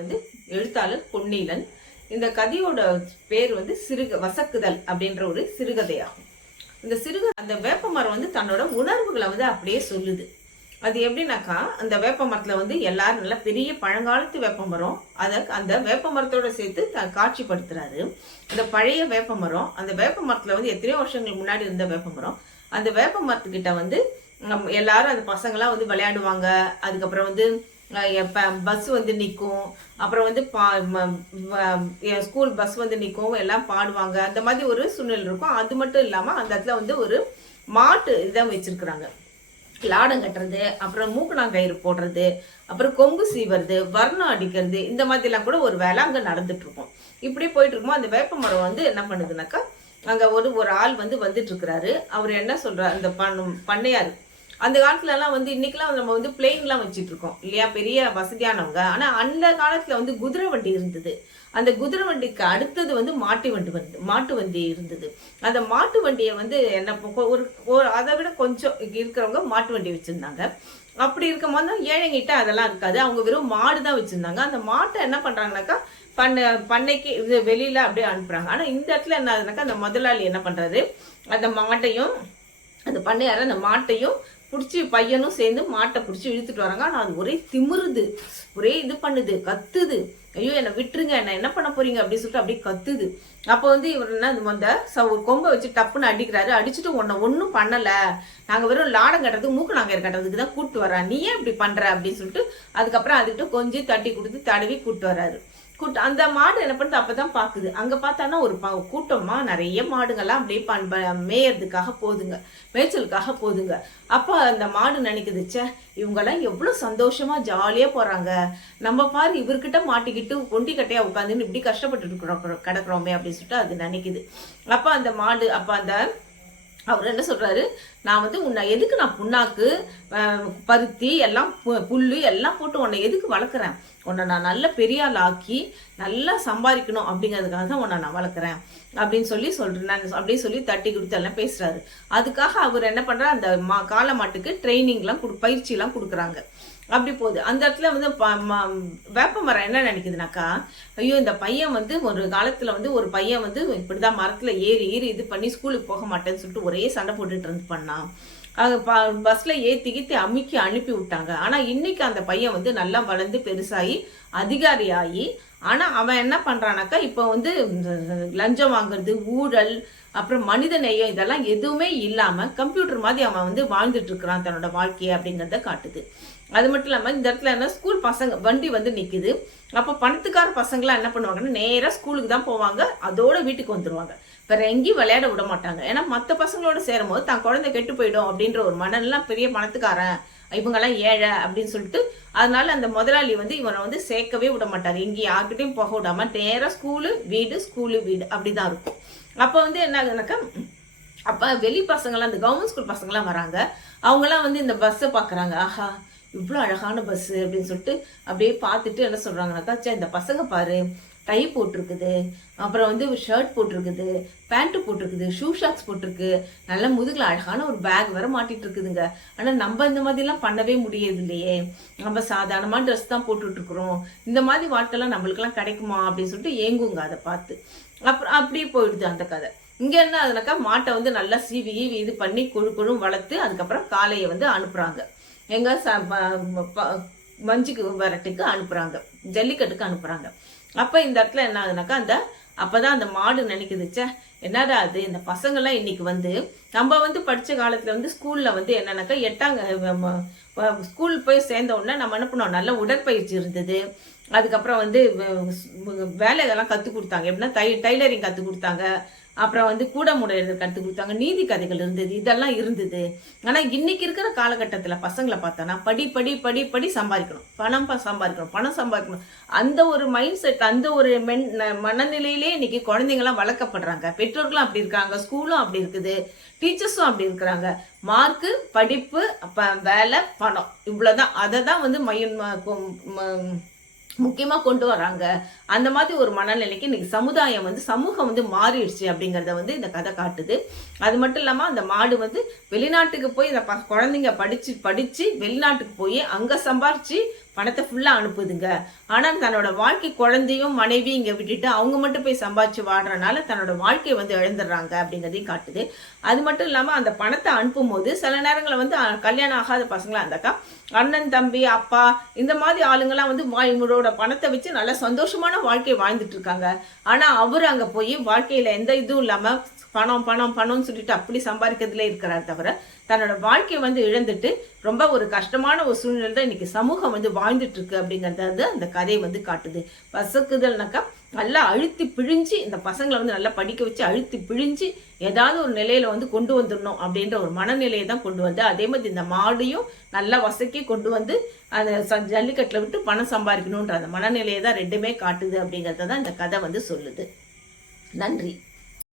வந்து எழுத்தாளர் பொன்னீலன் இந்த கதையோட பேர் வந்து சிறுக வசக்குதல் அப்படின்ற ஒரு சிறுகதையாகும். இந்த சிறுக அந்த வேப்ப மரம் வந்து தன்னோட உணர்வுகளை வந்து அப்படியே சொல்லுது. அது எப்படின்னாக்கா அந்த வேப்ப மரத்துல வந்து எல்லாரும் நல்ல பெரிய பழங்காலத்து வேப்ப மரம். அதை அந்த வேப்ப மரத்தோட சேர்த்து த காட்சிப்படுத்துறாரு. அந்த பழைய வேப்ப மரம் அந்த வேப்ப மரத்துல வந்து எத்தனையோ வருஷங்களுக்கு முன்னாடி இருந்த வேப்ப மரம். அந்த வேப்ப மரத்துக்கிட்ட வந்து நம் எல்லாரும் அந்த பசங்களாம் வந்து விளையாடுவாங்க. அதுக்கப்புறம் வந்து பஸ் வந்து நிற்கும் அப்புறம் வந்து பா ஸ்கூல் பஸ் வந்து நிற்கும் எல்லாம் பாடுவாங்க. அந்த மாதிரி ஒரு சூழ்நிலை இருக்கும். அது மட்டும் இல்லாமல் அந்த இடத்துல வந்து ஒரு மாட்டு இதான் வச்சிருக்கிறாங்க. லாடம் கட்டுறது அப்புறம் மூக்கணாங்கயிறு போடுறது அப்புறம் கொங்கு சீவறது வர்ணம் அடிக்கிறது இந்த மாதிரிலாம் கூட ஒரு வேலை அங்கே நடந்துட்டு இருக்கும். இப்படி போயிட்டு இருக்கும்போது அந்த வேப்ப மரம் வந்து என்ன பண்ணுதுனாக்கா அங்கே ஒரு ஒரு ஆள் வந்து வந்துட்டு இருக்கிறாரு. அவர் என்ன சொல்றாரு? அந்த பண்ண பண்ணையார் அந்த காலத்துலலாம் வந்து இன்னைக்கெல்லாம் நம்ம வந்து பிளெயின்லாம் வச்சுட்டு இருக்கோம் இல்லையா? பெரிய வசதியானவங்க. ஆனால் அந்த காலத்தில் வந்து குதிரை வண்டி இருந்தது. அந்த குதிரை வண்டிக்கு அடுத்தது வந்து மாட்டு வண்டி வந்து மாட்டு வண்டி இருந்தது. அந்த மாட்டு வண்டியை வந்து என்ன ஒரு அதை விட கொஞ்சம் இருக்கிறவங்க மாட்டு வண்டி வச்சுருந்தாங்க. அப்படி இருக்கும் போது ஏழைங்கிட்ட அதெல்லாம் இருக்காது. அவங்க வெறும் மாடு தான் வச்சுருந்தாங்க. அந்த மாட்டை என்ன பண்ணுறாங்கனாக்கா பண்ணை பண்ணைக்கு இது வெளியில் அப்படியே அனுப்புகிறாங்க ஆனால் இந்த இடத்துல என்ன ஆகுதுனாக்கா அந்த முதலாளி என்ன பண்ணுறாரு அந்த மாட்டையும் அந்த பண்ணையார அந்த மாட்டையும் பிடிச்சி பையனும் சேர்ந்து மாட்டை பிடிச்சி இழுத்துட்டு வராங்க. ஆனால் அது ஒரே திமிருது. ஒரே இது பண்ணுது. கத்துது. ஐயோ என்னை விட்டுருங்க. என்ன என்ன பண்ண போறீங்க? அப்படின்னு சொல்லிட்டு அப்படியே கத்துது. அப்போ வந்து இவர் என்ன இது வந்த ஒரு கொம்பை வச்சு டப்புன்னு அடிக்கிறாரு. அடிச்சுட்டு உன்னை ஒன்றும் பண்ணலை. நாங்கள் வெறும் லாடம் கட்டுறதுக்கு மூக்கு நாங்கள் கட்டுறதுக்கு தான் கூப்பிட்டு வர்றா. நீ ஏன் இப்படி பண்ணுற அப்படின்னு சொல்லிட்டு அதுக்கப்புறம் அதுக்கிட்ட கொஞ்சம் தட்டி கொடுத்து தடவி கூப்பிட்டு வர்றாரு. கூட்டம் அந்த மாடு என்ன பண்ணுது அப்பதான் பாக்குது. அங்க பார்த்தானா ஒரு ப- கூட்டமா நிறைய மாடுங்கள்லாம் அப்படியே பண்ப மேயறதுக்காக போதுங்க. மேய்ச்சலுக்காக போதுங்க. அப்ப அந்த மாடு நினைக்குது ச்சே இவங்கெல்லாம் எவ்வளவு சந்தோஷமா ஜாலியா போறாங்க. நம்ம பாரு இவர்கிட்ட மாட்டிக்கிட்டு ஒண்டி கட்டையா உட்காந்துன்னு இப்படி கஷ்டப்பட்டு இருக்கிறோம் கிடக்குறோமே அப்படின்னு சொல்லிட்டு அது நினைக்குது. அப்ப அந்த மாடு அப்ப அந்த அவர் என்ன சொல்றாரு? நான் வந்து உன்னை எதுக்கு நான் புண்ணாக்கு பருத்தி எல்லாம் பு- புல்லு எல்லாம் போட்டு உன்னை எதுக்கு வளர்க்குறேன்? உன்னை நான் நல்ல பெரியால் ஆக்கி நல்லா சம்பாதிக்கணும் அப்படிங்கிறதுக்காக தான் உன்னை நான் வளர்க்குறேன். அப்படின்னு சொல்லி சொல்கிறேன் நான் அப்படியே சொல்லி தட்டி கொடுத்து எல்லாம் பேசுகிறாரு அதுக்காக அவர் என்ன பண்றாரு? அந்த மா காளை மாட்டுக்கு ட்ரைனிங்லாம் கொடு பயிற்சிலாம் கொடுக்குறாங்க. அப்படி போகுது. அந்த இடத்துல வந்து ப- ம- வேப்ப மரம் என்ன நினைக்குதுனாக்கா ஐயோ இந்த பையன் வந்து ஒரு காலத்தில் வந்து ஒரு பையன் வந்து இப்படிதான் மரத்தில் ஏறி ஏறி இது பண்ணி ஸ்கூலுக்கு போக மாட்டேன்னு சொல்லிட்டு ஒரே சண்டை போட்டுட்டு இருந்து பண்ணான் அது ப பஸ்ல ஏற்றி கித்தி அமுக்கி அனுப்பி விட்டாங்க. ஆனா இன்னைக்கு அந்த பையன் வந்து நல்லா வளர்ந்து பெருசாகி அதிகாரி ஆகி ஆனா அவன் என்ன பண்றானாக்கா இப்போ வந்து லஞ்சம் வாங்குறது ஊழல் அப்புறம் மனித நேயம் இதெல்லாம் எதுவுமே இல்லாமல் கம்ப்யூட்டர் மாதிரி அவன் வந்து வாழ்ந்துட்டு இருக்கிறான் தன்னோட வாழ்க்கையை அப்படிங்கிறத காட்டுது. அது மட்டும் இல்லாமல் இந்த இடத்துல என்ன ஸ்கூல் பசங்க வண்டி வந்து நிக்குது. அப்போ பணத்துக்கார பசங்களாம் என்ன பண்ணுவாங்கன்னா நேராக ஸ்கூலுக்கு தான் போவாங்க. அதோட வீட்டுக்கு வந்துருவாங்க. வேற எங்கேயும் விளையாட விட மாட்டாங்க. ஏன்னா மத்த பசங்களோட சேரும்போது தான் குழந்தை கெட்டு போயிடும் அப்படின்ற ஒரு மனநிலாம் பெரிய பணத்துக்காரன் இவங்கெல்லாம் ஏழை அப்படின்னு சொல்லிட்டு அதனால அந்த முதலாளி வந்து இவனை வந்து சேர்க்கவே விட மாட்டார். எங்கேயும் யார்கிட்டயும் போக விடாம நேரா ஸ்கூலு வீடு ஸ்கூலு வீடு அப்படிதான் இருக்கும். அப்ப வந்து என்ன ஆகுதுனாக்கா அப்ப வெளி பசங்களாம் அந்த கவர்மெண்ட் ஸ்கூல் பசங்களாம் வராங்க. அவங்கலாம் வந்து இந்த பஸ்ஸை பார்க்கறாங்க ஆஹா இவ்வளோ அழகான பஸ்ஸு அப்படின்னு சொல்லிட்டு அப்படியே பார்த்துட்டு என்ன சொல்கிறாங்கனாக்கா சே இந்த பசங்க பாரு டை போட்டிருக்குது. அப்புறம் வந்து ஷர்ட் போட்டிருக்குது. பேண்ட் போட்டிருக்குது. ஷூ ஷாக்ஸ் போட்டிருக்கு. நல்ல முதுகில் அழகான ஒரு பேக் வேற மாட்டிட்டு இருக்குதுங்க ஆனால் நம்ம இந்த மாதிரிலாம் பண்ணவே முடியாது இல்லையே நம்ம சாதாரணமான ட்ரெஸ் தான் போட்டுட்டு இருக்கிறோம் இந்த மாதிரி வாழ்க்கைலாம் நம்மளுக்கெல்லாம் கிடைக்குமா? அப்படின்னு சொல்லிட்டு ஏங்குங்க அதை பார்த்து. அப்புறம் அப்படியே போயிடுது அந்த கதை. இங்க என்ன அதுனாக்கா மாட்டை வந்து நல்லா சீவி ஈவி இது பண்ணி குழு குழு வளர்த்து அதுக்கப்புறம் காளையை வந்து அனுப்புறாங்க. எங்க மஞ்சுக்கு வரட்டுக்கு அனுப்புகிறாங்க ஜல்லிக்கட்டுக்கு அனுப்புகிறாங்க அப்போ இந்த இடத்துல என்ன ஆகுதுனாக்கா அந்த அப்பதான் அந்த மாடு நினைக்குது ச்சே என்னடா அது இந்த பசங்கள்லாம் இன்னைக்கு வந்து நம்ம வந்து படித்த காலத்தில் வந்து ஸ்கூலில் வந்து என்னென்னாக்கா எட்டாங்க ஸ்கூல் போய் சேர்ந்த உடனே நம்ம அனுப்பினோம் நல்ல உடற்பயிற்சி இருந்தது. அதுக்கப்புறம் வந்து வேலைகள்லாம் கற்றுக் கொடுத்தாங்க. எப்படின்னா தை டைலரிங் கற்றுக் கொடுத்தாங்க. அப்புறம் வந்து கூட முடையிறது கற்றுக் கொடுத்தாங்க நீதி கதைகள் இருந்தது இதெல்லாம் இருந்தது. ஆனால் இன்னைக்கு இருக்கிற காலகட்டத்தில் பசங்களை பார்த்தோன்னா படி படி படி படி சம்பாதிக்கணும். பணம் ப- சம்பாதிக்கணும் பணம் சம்பாதிக்கணும். அந்த ஒரு மைண்ட் செட் அந்த ஒரு மென் மனநிலையிலே இன்னைக்கு குழந்தைங்களாம் வளர்க்கப்படுறாங்க. பெற்றோர்களும் அப்படி இருக்காங்க ஸ்கூலும் அப்படி இருக்குது டீச்சர்ஸும் அப்படி இருக்கிறாங்க. மார்க்கு படிப்பு அப்போ வேலை பணம். இவ்வளோதான் அதை தான் வந்து மையம் முக்கியமா கொண்டு வராங்க. அந்த மாதிரி ஒரு மனநிலைக்கு இன்னைக்கு சமுதாயம் வந்து சமூகம் வந்து மாறிடுச்சு அப்படிங்கறத வந்து இந்த கதை காட்டுது. அது மட்டும் இல்லாம அந்த மாடு வந்து வெளிநாட்டுக்கு போய் இந்த ப- குழந்தைங்க படிச்சு படிச்சு வெளிநாட்டுக்கு போய் அங்க சம்பாரிச்சு பணத்தை ஃபுல்லாக அனுப்புதுங்க. ஆனால் தன்னோட வாழ்க்கை குழந்தையும் மனைவியும் இங்கே விட்டுட்டு அவங்க மட்டும் போய் சம்பாதிச்சு வாடுறனால தன்னோட வாழ்க்கையை வந்து இழந்துடுறாங்க அப்படிங்கிறதையும் காட்டுது. அது மட்டும் இல்லாமல் அந்த பணத்தை அனுப்பும்போது சில நேரங்களில் வந்து கல்யாணம் ஆகாத பசங்களாக இருந்தாக்கா அண்ணன் தம்பி அப்பா இந்த மாதிரி ஆளுங்கள்லாம் வந்து வா- இவங்களோட பணத்தை வச்சு நல்லா சந்தோஷமான வாழ்க்கையை வாழ்ந்துட்டு இருக்காங்க. ஆனால் அவர் அங்கே போய் வாழ்க்கையில் எந்த இதுவும் இல்லாமல் பணம் பணம் பணம்னு சொல்லிட்டு அப்படி சம்பாதிக்கிறதுல இருக்கிறார் தவிர தன்னோட வாழ்க்கையை வந்து இழந்துட்டு ரொம்ப ஒரு கஷ்டமான ஒரு சூழ்நிலை தான் இன்னைக்கு சமூகம் வந்து வாழ்ந்துட்டு இருக்கு அப்படிங்கறத வந்து அந்த கதை வந்து காட்டுது. பசக்குதல்னாக்கா நல்லா அழுத்தி பிழிஞ்சு இந்த பசங்களை வந்து நல்லா படிக்க வச்சு அழுத்தி பிழிஞ்சு ஏதாவது ஒரு நிலையில வந்து கொண்டு வந்துடணும் அப்படின்ற ஒரு மனநிலையை தான் கொண்டு வந்து அதே மாதிரி இந்த மாடையும் நல்லா வசக்கி கொண்டு வந்து அந்த ச- விட்டு பணம் சம்பாதிக்கணுன்ற அந்த மனநிலையை தான் ரெண்டுமே காட்டுது அப்படிங்கறத தான் இந்த கதை வந்து சொல்லுது. நன்றி.